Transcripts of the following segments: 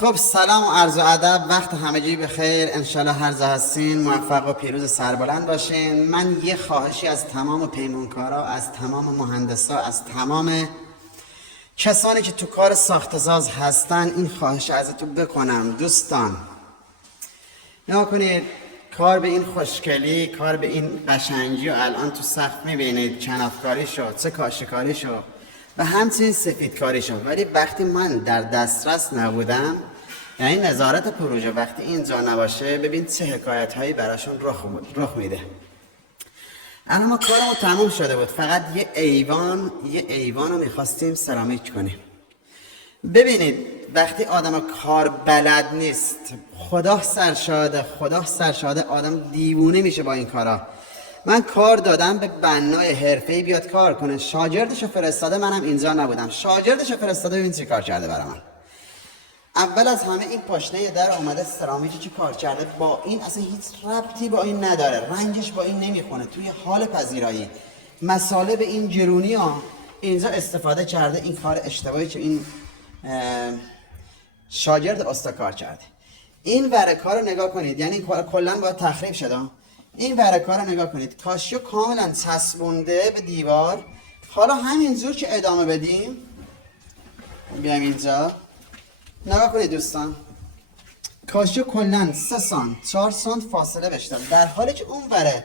خب سلام و عرض و ادب، وقت همگی بخیر. انشالله هر جا هستین موفق و پیروز سربلند باشین. من یه خواهشی از تمام پیمانکارا، از تمام مهندسا، از تمام کسانی که تو کار ساخت‌ساز هستن این خواهش ازتون بکنم. دوستان نگاه کنید، کار به این خوشگلی، کار به این قشنگی و الان تو سقف میبینید کنافکاری شد، چه کاشیکاری شد و همچنین سفیدکاری شد. ولی وقتی من در دسترس نبودم، یعنی نظارت پروژه وقتی اینجا نباشه، ببین چه حکایت هایی براشون رخ میده. الان ما کارمون تموم شده بود، فقط یه ایوان رو میخواستیم سرامیک کنیم. ببینید وقتی آدم کار بلد نیست، خدا سرشاده آدم دیوونه میشه با این کارا. من کار دادم به بنای حرفه‌ای بیاد کار کنه، شاگردشو فرستاده، منم اینجا نبودم، شاگردشو فرستاده، ببین چی کار کرده برای من. اول از همه این پاشنه در اومده سرامیکی که کار کرده، با این اصلا هیچ ربطی با این نداره، رنگش با این نمیخونه. توی حال پذیرایی مساله به این گرونی ها اینجا استفاده کرده. این کار اشتباهی که این شاگرد استکار کرده. این ور کار رو نگاه کنید، یعنی این کار کلا باید تخریب شده. این ور کار رو نگاه کنید، کاشیو کاملا چسبونده به دیوار. حالا همینجور که ادامه بدیم، بیایم اینجا نگاه کنید دوستان، کاشیو کلا 3 سانت 4 سانت فاصله بشتم، در حالی که اون وره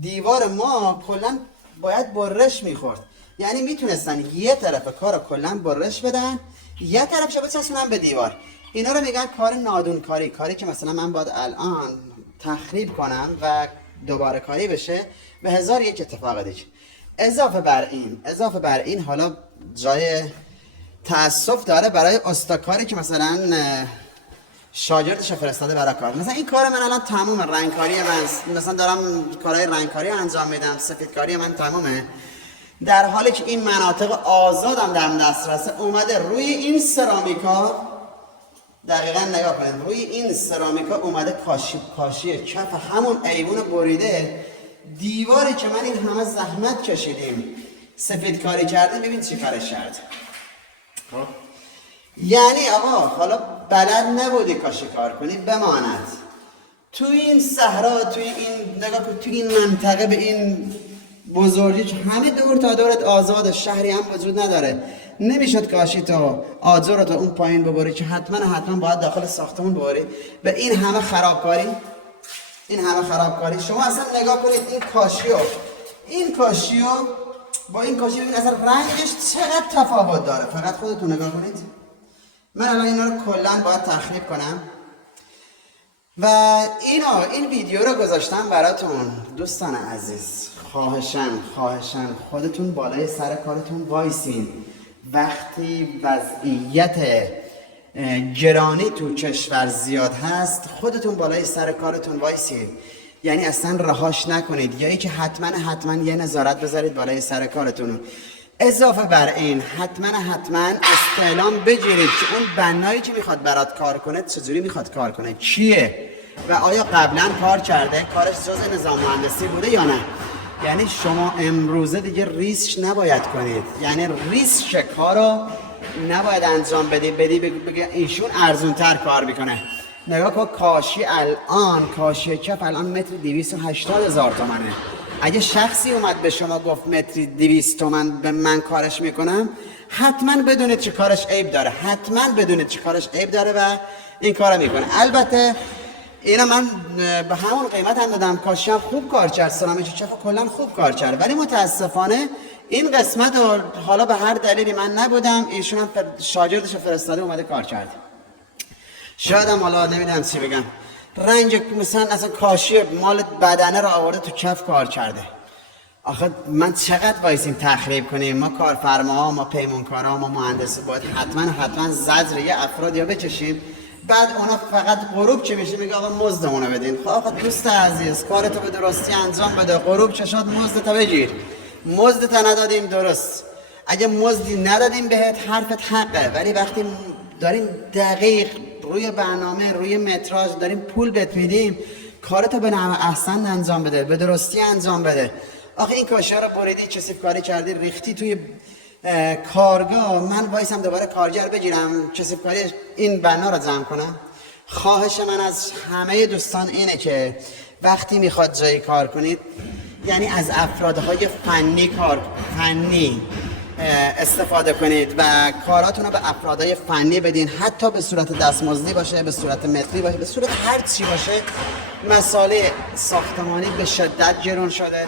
دیوار ما کلا باید برش میخورد. یعنی میتونستن یه طرف کار رو کلا برش بدن، یه طرفش بچسبونن به دیوار. اینا رو میگن کار نادون کاری که مثلا من باید الان تخریب کنم و دوباره کاری بشه به 1001 اتفاق دیگه. اضافه بر این حالا جای تأسف داره برای استکاری که مثلا شاگردش فرستاده برای کار. مثلا این کار من الان تمومه، رنگکاری من مثلا دارم کارهای رنگکاری انجام میدم، سفیدکاری من تمومه، در حالی که این مناطق آزادم در دسترسه. اومده روی این سرامیکا، دقیقا نگاه کنید، روی این سرامیکا اومده کاشی کف همون ایوون بریده. دیواری که من این همه زحمت کشیدیم سفیدکاری کردیم، ببین چی کارش کرد. خب یعنی آقا حالا بلد نبودی کاشی کار کنی، بماند تو این صحرا، توی این نگاه کن، توی این منطقه به این بزرگی که همه دور تا دورت آزاد، شهری هم وجود نداره، نمیشد کاشی تو آجر رو تا اون پایین ببری که حتما باید داخل ساختمون ببری. به این همه خرابکاری شما اصلا نگاه کنید این کاشیو با این کاشی ببین اصلا رنگش چقدر تفاوت داره. فقط خودتون نگاه کنید. من الان اینا رو کلا باید تخریب کنم و این ویدیو رو گذاشتم براتون. دوستان عزیز، خواهشن خودتون بالای سر کارتون وایسین. وقتی وضعیت گرانی تو کشور زیاد هست، خودتون بالای سر کارتون وایسین، یعنی اصلا رهاش نکنید، یا اینکه حتما یه نظارت بذارید بالای سر کارتون. اضافه بر این حتما استعلام بگیرید که اون بنایی که میخواد برات کار کنه چجوری میخواد کار کنه، کیه و آیا قبلا کار کرده، کارش جز نظام مهندسی بوده یا نه. یعنی شما امروزه دیگه ریسک نباید کنید، یعنی ریسک کارو نباید انجام بدی بگه ایشون ارزونتر کار میکنه. نگاه کن، کاشی کف الان متر 280,000 تومنه. اگه شخصی اومد به شما گفت متری 200 تومن به من کارش میکنم، حتما بدونید چه کارش عیب داره و این کارو میکنه. البته اینا من به همون قیمت هم دادم، کاشی هم خوب کار کرد، سرامیک کف کلا خوب کار کرد، ولی متاسفانه این قسمت رو حالا به هر دلیلی من نبودم، ایشون هم شاگردش فرستاده اومده کار کرد. شاید هم حالا نمیدونم چی بگم، رنگ مثلا اصلا کاشی مال بدنه رو آورده تو کف کار کرده. آخه من چقدر وایسیم تخریب کنیم؟ ما کارفرماها، ما پیمانکارا، ما مهندسی باید حتما زجر یه افرادی رو بکشیم، بعد اونا فقط غروب چه میشه میگه آقا مزدمونو بدین. خب آقا دوست عزیز، کارتو به درستی انجام بده، غروب چشات مزدتو بگیر. مزدت ندادیم درست، اگه مزدی ندادیم بهت حرفت حقه، ولی وقتی داریم دقیق روی برنامه، روی متراژ داریم پول بهت میدیم، کارتو به نحو احسن انجام بده، به درستی انجام بده. آخه این کاشی رو بریدی، کثیف کاری کردی، ریختی توی کارگاه من وایسم دوباره کارگر بگیرم کسب کاری این بنا رو جمع کنم. خواهش من از همه دوستان اینه که وقتی میخواد جایی کار کنید یعنی از افرادهای فنی استفاده کنید و کاراتون رو به افرادهای فنی بدین، حتی به صورت دستمزدی باشه، به صورت متری باشه، به صورت هر چی باشه. مسائل ساختمانی به شدت گران شده،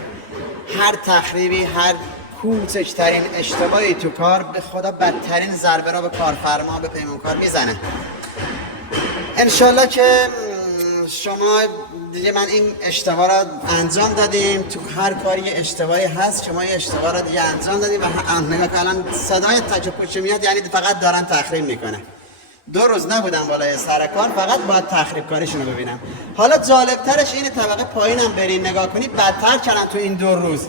هر تخریبی، هر کوچکترین اشتباهی تو کار به خدا بدترین ضربه را به کارفرما، به پیمانکار میزنه. انشالله که شما دیگه من این اشتباه را انجام دادیم، تو هر کاری اشتباهی هست شما این اشتباه را دیگه انجام دادیم و نگاه که الان صدای تک و پوچ میاد یعنی فقط دارن تخریب میکنه. 2 روز نبودم بالای سر کار، فقط باید تخریب کاریشون رو ببینم. حالا جالبترش اینه طبقه پایینم برین نگاه کنی بدتر کردن تو این 2 روز.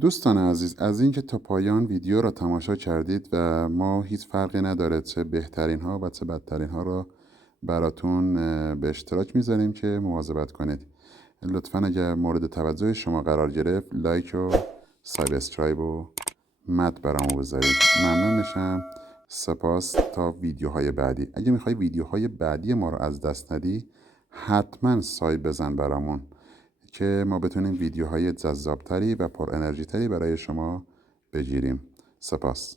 دوستان عزیز، از اینکه تا پایان ویدیو را تماشا کردید و ما هیچ فرقی نداره چه بهترین ها و چه بدترین ها را براتون به اشتراک میذاریم که مواظبت کنید. لطفا اگر مورد توجه شما قرار گرفت لایک و سابسکرایب و مد برامو بذارید، ممنون میشم. سپاس تا ویدیوهای بعدی. اگه میخوای ویدیوهای بعدی ما رو از دست ندی حتما سایب بزن برامون که ما بتونیم ویدیوهای جذابتری و پر انرژی تری برای شما بگیریم. سپاس.